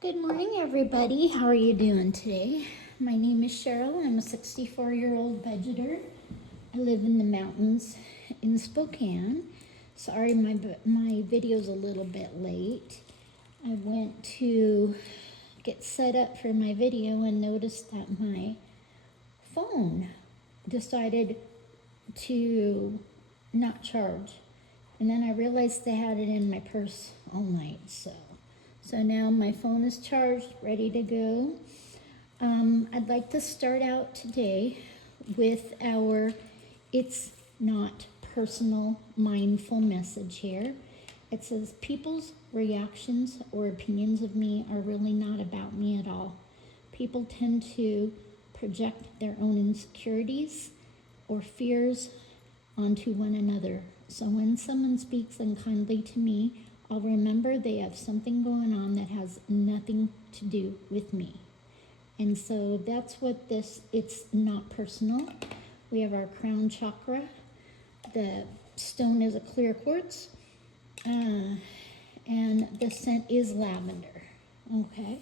Good morning, everybody. How are you doing today? My name is Cheryl. I'm a 64-year-old vegetar. I live in the mountains in Spokane. Sorry, my video's a little bit late. I went to get set up for my video and noticed that my phone decided to not charge. And then I realized I had it in my purse all night, so now my phone is charged, ready to go. I'd like to start out today with our It's Not Personal Mindful message here. It says, people's reactions or opinions of me are really not about me at all. People tend to project their own insecurities or fears onto one another. So when someone speaks unkindly to me, I'll remember they have something going on that has nothing to do with me. And so that's what this It's Not Personal. We have our crown chakra. The stone is a clear quartz. And the scent is lavender. Okay.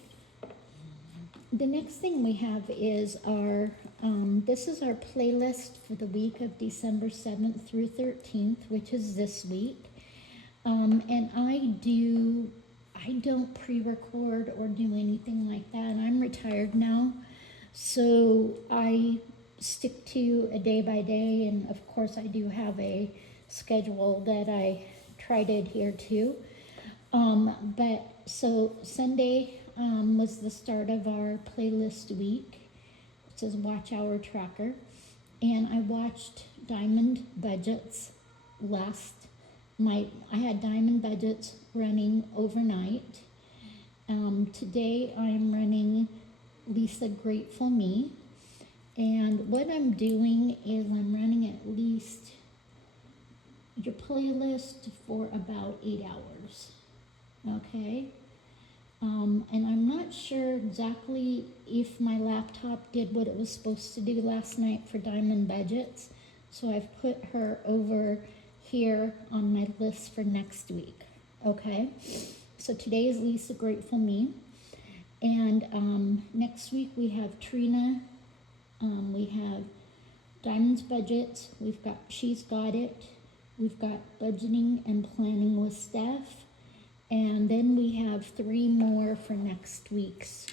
The next thing we have is our, this is our playlist for the week of December 7th through 13th, which is this week. And I don't pre-record or do anything like that. I'm retired now, so I stick to a day by day, and of course I do have a schedule that I try to adhere to. But so Sunday was the start of our playlist week. It says Watch Hour Tracker. And I watched Diamond Budgets I had Diamond Budgets running overnight. Today I'm running Lisa Grateful Me. And what I'm doing is I'm running at least your playlist for about 8 hours. Okay? And I'm not sure exactly if my laptop did what it was supposed to do last night for Diamond Budgets. So I've put her over here on my list for next week. Okay? So today is Lisa Grateful Me. And next week we have Trina. We have Diamond's Budgets. We've got She's Got It. We've got Budgeting and Planning with Steph. And then we have 3 more for next week's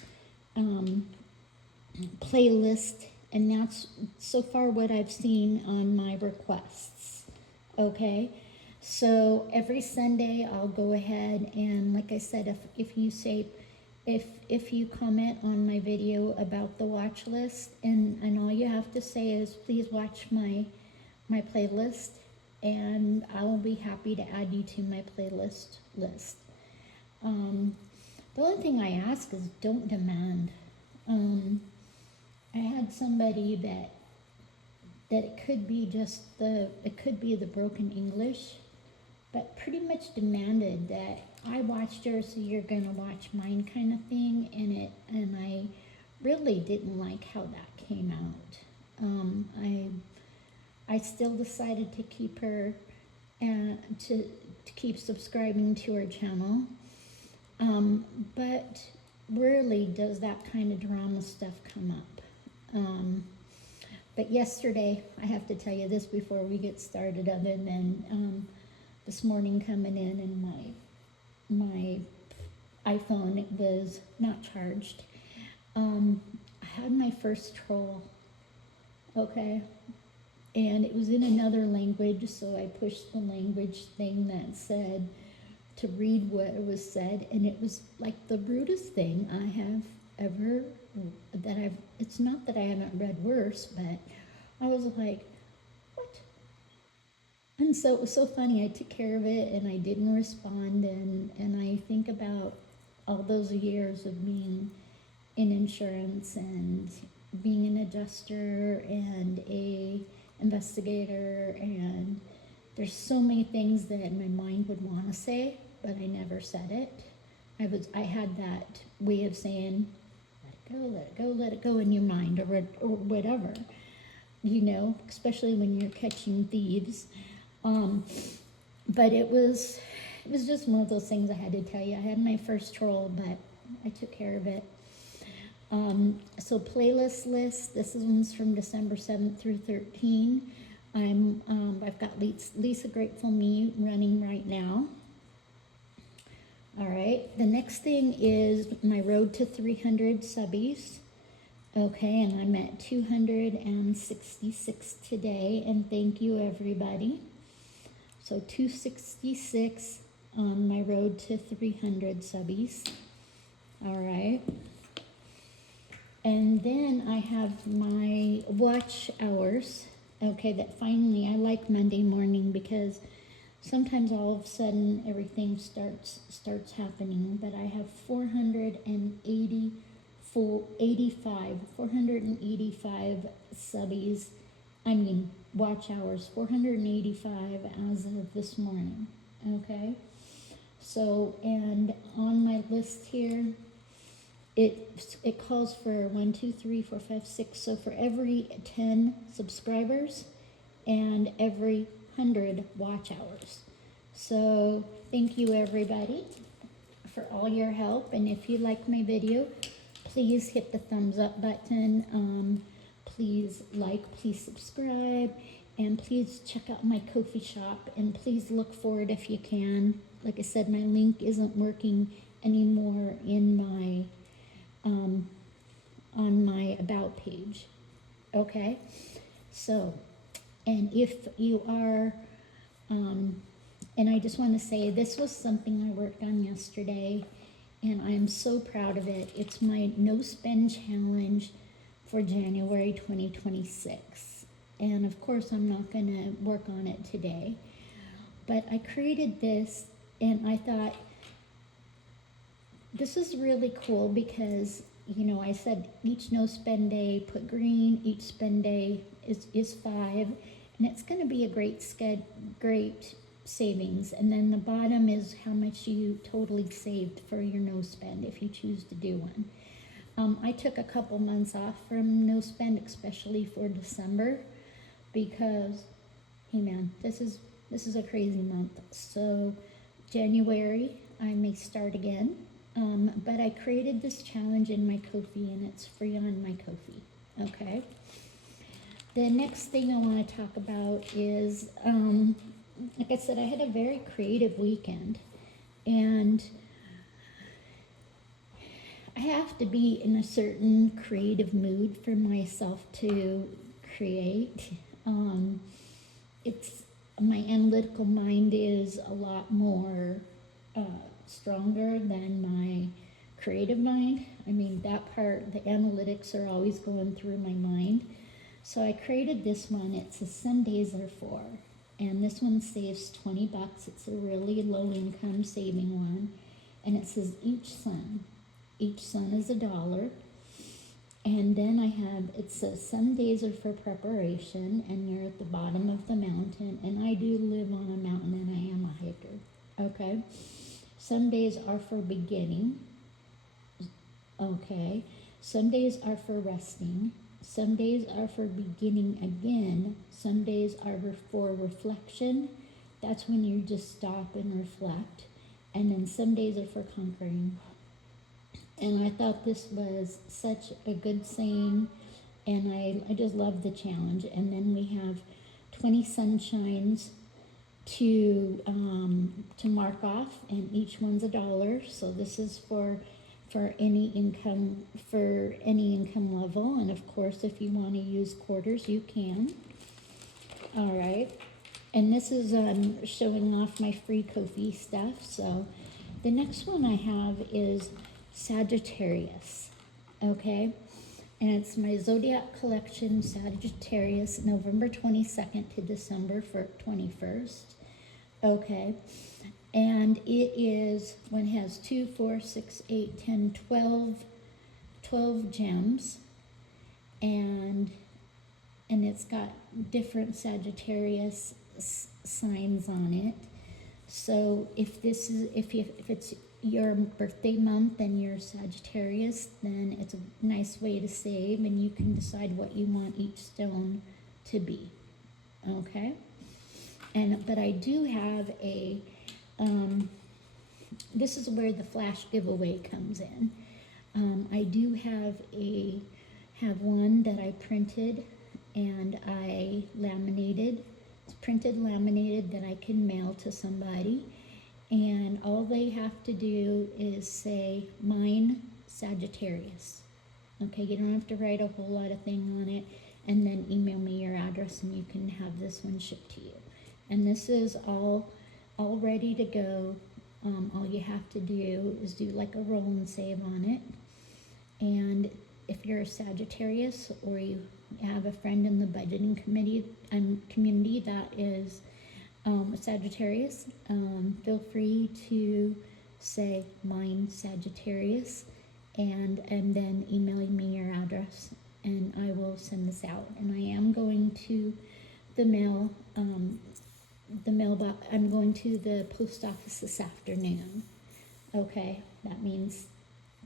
playlist. And that's so far what I've seen on my requests. Okay? So every Sunday I'll go ahead and, like I said, if you comment on my video about the watch list, and all you have to say is please watch my playlist, and I will be happy to add you to my playlist list. The only thing I ask is don't demand. I had somebody that it could be the broken English, but pretty much demanded that I watched yours, so you're gonna watch mine, kind of thing, and I really didn't like how that came out. I still decided to keep her to keep subscribing to her channel. But rarely does that kind of drama stuff come up. But yesterday, I have to tell you this before we get started, other than this morning coming in and my iPhone was not charged. I had my first troll, okay? And it was in another language, so I pushed the language thing that said to read what was said, and it was like the rudest thing I have ever, it's not that I haven't read worse, but I was like, what? And so it was so funny. I took care of it and I didn't respond, and I think about all those years of being in insurance and being an adjuster and a investigator, and there's so many things that my mind would want to say, but I never said it. I had that way of saying, let it go in your mind, or whatever, especially when you're catching thieves. But it was just one of those things I had to tell you. I had my first troll, but I took care of it. So playlist list, this is one's from December 7th through 13. I've got Lisa Grateful Me running right now. All right, the next thing is my road to 300 subbies. Okay, and I'm at 266 today, and thank you everybody. So 266 on my road to 300 subbies. All right. And then I have my watch hours. Okay, that finally, I like Monday morning because sometimes all of a sudden everything starts happening. But I have 485 subbies. I mean watch hours, 485 as of this morning. Okay, so and on my list here, it calls for 1, 2, 3, 4, 5, 6. So for every 10 subscribers and every 100 watch hours. So thank you everybody for all your help. And if you like my video, please hit the thumbs up button. Please like, please subscribe, and please check out my Kofi shop. And please look for it if you can. Like I said, my link isn't working anymore in my on my about page. Okay, so, and if you are, and I just want to say this was something I worked on yesterday, and I'm so proud of it. It's my no spend challenge for January 2026, and of course I'm not going to work on it today, but I created this, and I thought this is really cool because, you know, I said each no spend day, put green, each spend day is 5, and it's going to be a great savings. And then the bottom is how much you totally saved for your no spend if you choose to do one. I took a couple months off from no spend, especially for December, because, hey man, this is a crazy month. So January, I may start again. But I created this challenge in my Kofi, and it's free on my Kofi. Okay. The next thing I want to talk about is, like I said, I had a very creative weekend, and I have to be in a certain creative mood for myself to create. It's my analytical mind is a lot more stronger than my creative mind. I mean, that part, the analytics are always going through my mind. So I created this one. It's a Sundays are for, and this one saves $20. It's a really low income saving one, and it says each sun is $1. And then it says Sundays are for preparation, and you're at the bottom of the mountain, and I do live on a mountain, and I am a hiker. Okay. Some days are for beginning. Okay. Some days are for resting. Some days are for beginning again. Some days are for reflection. That's when you just stop and reflect. And then some days are for conquering. And I thought this was such a good saying, and I just love the challenge. And then we have 20 sunshines to mark off, and each one's $1. So this is for any income level, and of course if you want to use quarters you can. All right, and this is showing off my free Kofi stuff. So the next one I have is Sagittarius. Okay, and it's my zodiac collection, Sagittarius, November 22nd to December 21st. Okay, and it is, one has 2, 4, 6, 8, 10, 12 gems, and it's got different Sagittarius signs on it. So if it's your birthday month and you're Sagittarius, then it's a nice way to save, and you can decide what you want each stone to be. Okay, but I do have a this is where the flash giveaway comes in. I do have one that I printed and I laminated. It's printed laminated that I can mail to somebody. And all they have to do is say, mine Sagittarius. Okay, you don't have to write a whole lot of thing on it, and then email me your address and you can have this one shipped to you. And this is all ready to go. All you have to do is do like a roll and save on it. And if you're a Sagittarius or you have a friend in the budgeting community that is a Sagittarius, feel free to say mine Sagittarius and then email me your address and I will send this out. And I am going to the mailbox. I'm going to the post office this afternoon. Okay, that means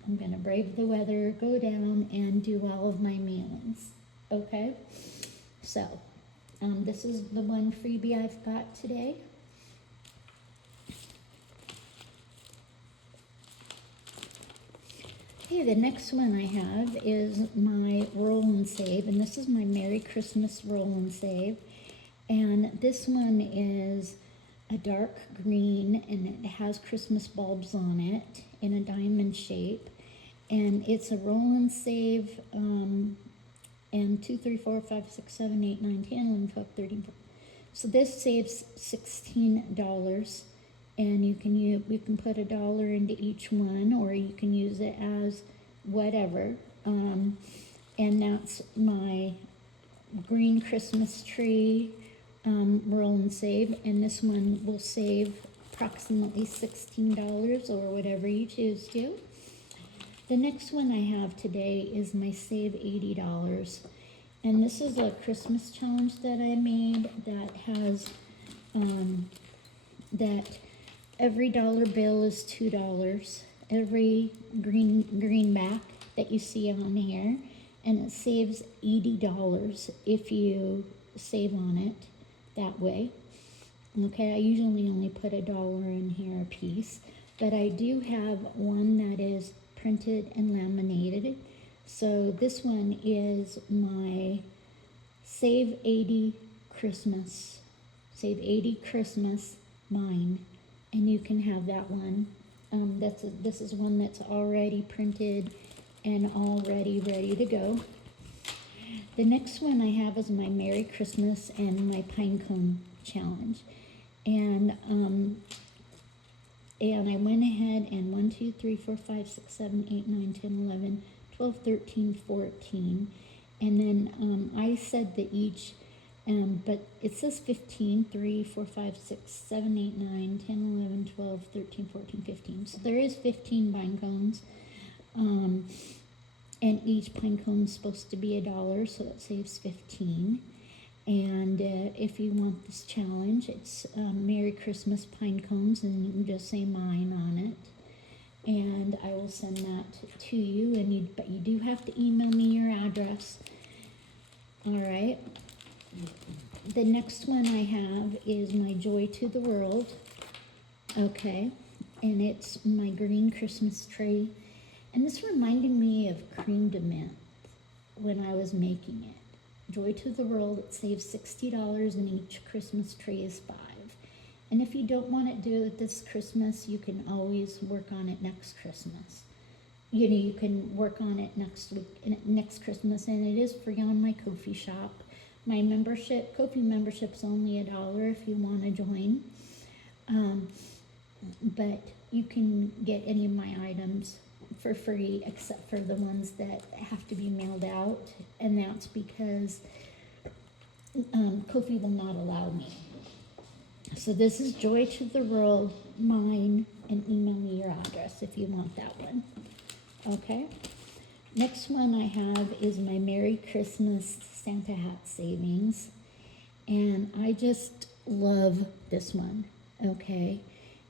I'm gonna brave the weather, go down and do all of my mailings. Okay, so this is the one freebie I've got today. Okay, the next one I have is my roll and save, and this is my Merry Christmas roll and save. And this one is a dark green and it has Christmas bulbs on it in a diamond shape. And it's a roll and save, and 2, 3, 4, 5, 6, 7, 8, 9, 10, 11, 12, 13, 14. So this saves $16, and you can put $1 into each one, or you can use it as whatever. And that's my green Christmas tree roll and save, and this one will save approximately $16 or whatever you choose to. The next one I have today is my save $80, and this is a Christmas challenge that I made that has that every dollar bill is $2, every greenback that you see on here, and it saves $80 if you save on it that way. Okay, I usually only put $1 in here a piece, but I do have one that is printed and laminated. So this one is my Save 80 Christmas, Save 80 Christmas mine, and you can have that one. This is one that's already printed and already ready to go. The next one I have is my Merry Christmas and my Pinecone Challenge. And I went ahead and 1, 2, 3, 4, 5, 6, 7, 8, 9, 10, 11, 12, 13, 14. And then I said that each, but it says 15, 3, 4, 5, 6, 7, 8, 9, 10, 11, 12, 13, 14, 15. So there is 15 pine cones. And each pine cone is supposed to be $1, so that saves 15. And if you want this challenge, it's Merry Christmas pine cones, and you can just say mine on it. And I will send that to you, but you do have to email me your address. All right. The next one I have is my Joy to the World. Okay. And it's my green Christmas tree. And this reminded me of creme de menthe when I was making it. Joy to the World, it saves $60 and each Christmas tree is $5. And if you don't want to do it this Christmas, you can always work on it next Christmas. You can work on it next Christmas, and it is free on my Kofi shop. My Kofi membership's only $1 if you want to join. But you can get any of my items for free except for the ones that have to be mailed out, and that's because Kofi will not allow me. So this is Joy to the World, mine, and email me your address if you want that one. Okay. Next one I have is my Merry Christmas Santa Hat Savings, and I just love this one. Okay.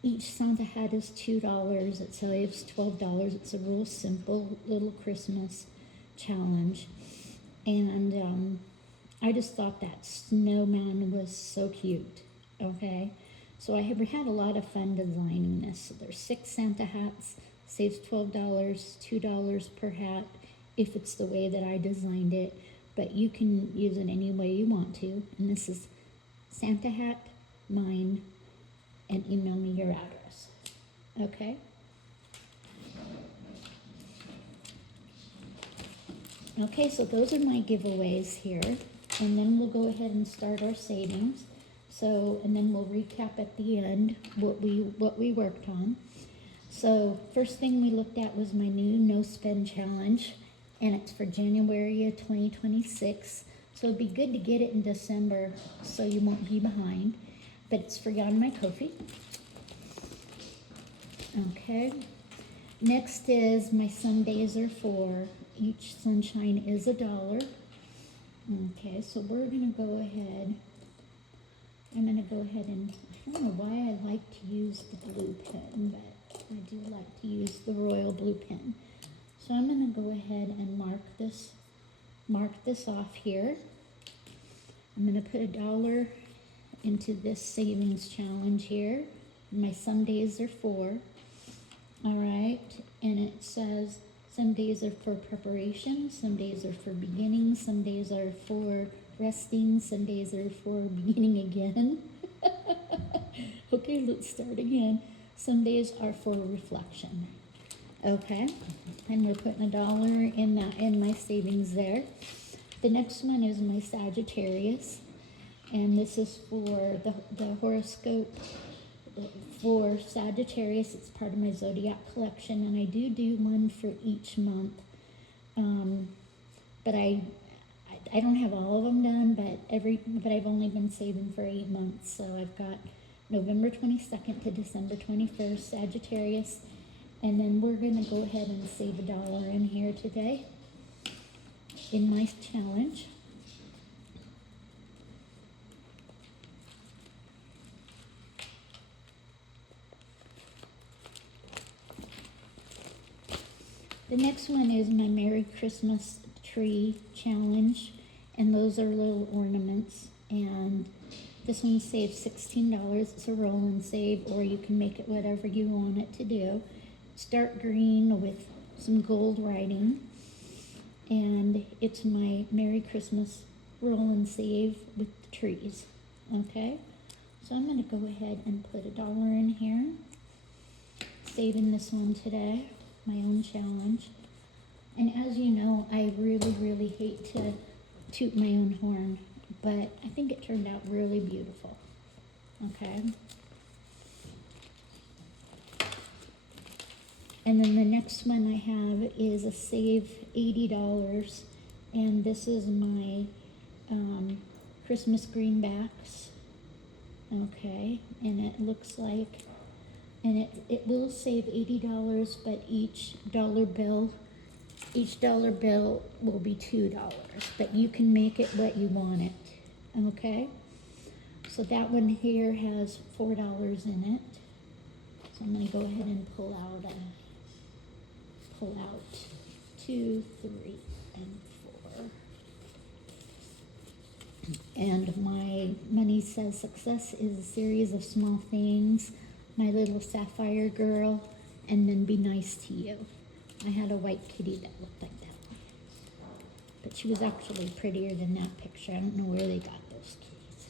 Each Santa hat is $2. It saves $12. It's a real simple little Christmas challenge. And I just thought that snowman was so cute. Okay. So I have had a lot of fun designing this. So there's 6 Santa hats, Saves $12, $2 per hat if it's the way that I designed it, but you can use it any way you want to. And this is Santa hat, mine, and email me your address. Okay? Okay, so those are my giveaways here. And then we'll go ahead and start our savings. So, and then we'll recap at the end what we worked on. So, first thing we looked at was my new no spend challenge, and it's for January of 2026. So it'd be good to get it in December so you won't be behind. But it's free on my Kofi. Okay. Next is my Sundays are for. Each sunshine is $1. Okay, so we're gonna go ahead. I'm gonna go ahead and, I don't know why I like to use the blue pen, but I do like to use the royal blue pen. So I'm gonna go ahead and mark this off here. I'm gonna put $1 into this savings challenge here. My Sundays are for. All right, and it says some days are for preparation, some days are for beginning, some days are for resting, some days are for beginning again. Okay, let's start again. Some days are for reflection. Okay, and we're putting $1 in my savings there. The next one is my Sagittarius, and this is for the horoscope for Sagittarius. It's part of my zodiac collection, and I do one for each month. But I don't have all of them done, but I've only been saving for 8 months. So I've got November 22nd to December 21st, Sagittarius, and then we're gonna go ahead and save $1 in here today in my challenge. The next one is my Merry Christmas tree challenge, and those are little ornaments, and this one saves $16. It's a roll and save, or you can make it whatever you want it to do. It's dark green with some gold writing, and it's my Merry Christmas roll and save with the trees. Okay, so I'm going to go ahead and put $1 in here, saving this one today, my own challenge. And as you know, I really hate to toot my own horn, but I think it turned out really beautiful. Okay. And then the next one I have is a save $80, and this is my Christmas greenbacks. Okay, and it looks like, and it will save $80, but each dollar bill will be $2, but you can make it what you want it. Okay, so that one here has $4 in it. So I'm going to go ahead and pull out 2, 3, and 4. And my money says success is a series of small things, my little sapphire girl, and then be nice to you. I had a white kitty that looked like that, but she was actually prettier than that picture. I don't know where they got those kitties.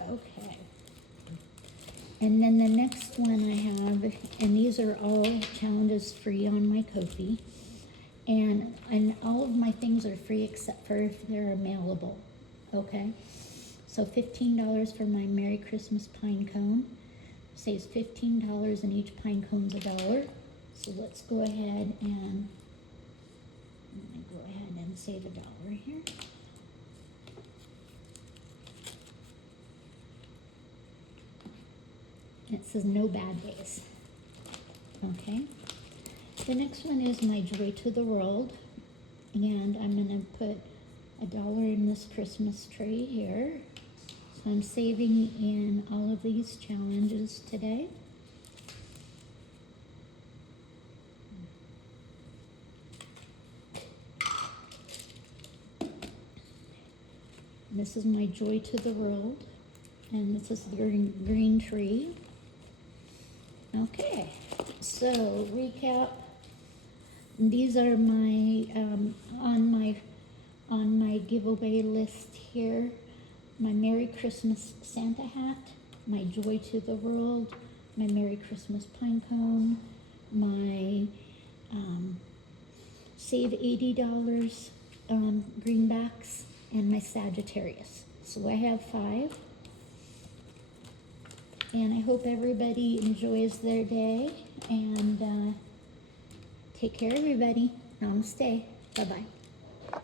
Okay. And then the next one I have, and these are all challenges free on my Kofi, and all of my things are free except for if they're mailable. Okay, so $15 for my Merry Christmas pine cone, saves $15, and each pine cone's $1. So let's go ahead and save $1 here. It says no bad days. Okay. The next one is my Joy to the World, and I'm going to put $1 in this Christmas tree here. So I'm saving in all of these challenges today. This is my Joy to the World, and this is the green tree. Okay, So recap. These are my on my giveaway list here. My Merry Christmas Santa hat, my Joy to the World, my Merry Christmas pine cone, my Save $80 greenbacks, and my Sagittarius. So I have 5. And I hope everybody enjoys their day, and take care, everybody. Namaste. Bye-bye.